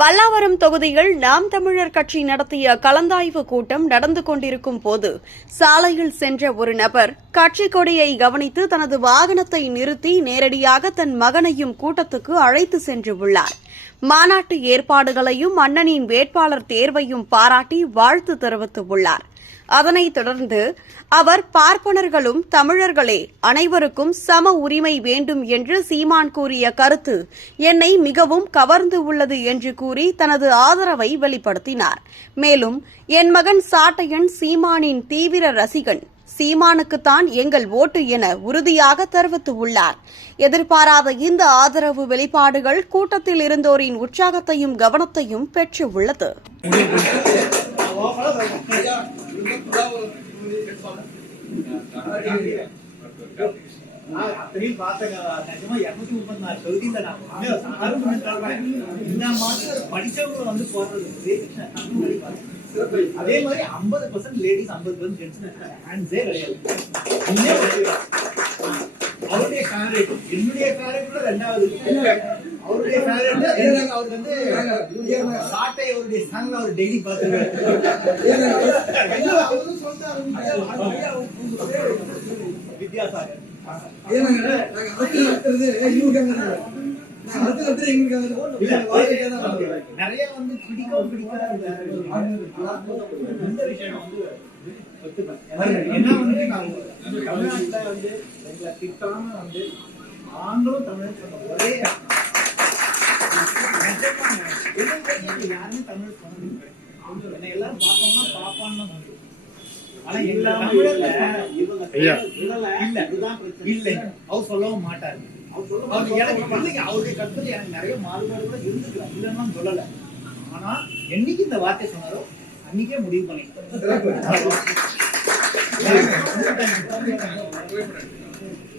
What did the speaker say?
பல்லாவரம் தொகுதியில் நாம் தமிழர் கட்சி நடத்திய கலந்தாய்வு கூட்டம் நடந்து கொண்டிருக்கும் போது சாலையில் சென்ற ஒரு நபர் கட்சிக் கொடியை கவனித்து தனது வாகனத்தை நிறுத்தி நேரடியாக தன் மகனையும் கூட்டத்துக்கு அழைத்து சென்றுள்ளார். மாநாட்டு ஏற்பாடுகளையும் அண்ணனின் வேட்பாளர் தேர்வையும் பாராட்டி வாழ்த்து தெரிவித்துள்ளார். அதனைத் தொடர்ந்து அவர் பார்ப்பனர்களும் தமிழர்களே, அனைவருக்கும் சம உரிமை வேண்டும் என்று சீமான் கூறிய கருத்து என்னை மிகவும் கவர்ந்து உள்ளது என்று கூறி தனது ஆதரவை வெளிப்படுத்தினார். மேலும் என் மகன் சாட்டையன் சீமானின் தீவிர ரசிகன், சீமானுக்குத்தான் எங்கள் ஓட்டு என உறுதியாக தெரிவித்துள்ளார். எதிர்பாராத இந்த ஆதரவு வெளிப்பாடுகள் கூட்டத்தில் இருந்தோரின் உற்சாகத்தையும் கவனத்தையும் பெற்றுள்ளது. அதே மாதிரி 50% லேடிஸ் 50% ஜென்ட்ஸ் ஹேண்ட்ஸே கிடையாது. அவருடைய ஃபேவரட், என்னுடைய ஃபேவரட் கூட ரெண்டாவது. அவருடைய ஃபேவரட் அவர் வந்து சாட்டை, அவருடைய சாங்ல அவர் டெய்லி பார்த்துருவாரு. வித்யாசாகர் நிறைய வந்து பிடிக்கும் பிடிக்காத இந்த விஷயம் வந்து என்ன வந்து தமிழ்நாட்டுல வந்து எங்களை திட்டாம வந்து ஆண்களும் தமிழ் சொன்ன ஒரே யாருமே தமிழ் சொன்னது என்ன எல்லாரும் பார்த்தோம்னா பாப்பான்னு சொல்லுவோம். ஆனா எல்லா தமிழர்ல இல்ல அவர் சொல்லவும் மாட்டாரு. அவருடைய கருத்துல எனக்கு நிறைய மாறுபாடு கூட இருந்துக்கலாம், இல்லைன்னு சொல்லல. ஆனா என்னைக்கு இந்த வார்த்தை சொன்னாரோ அன்னைக்கே முடிவு பண்ணிட்டேன்.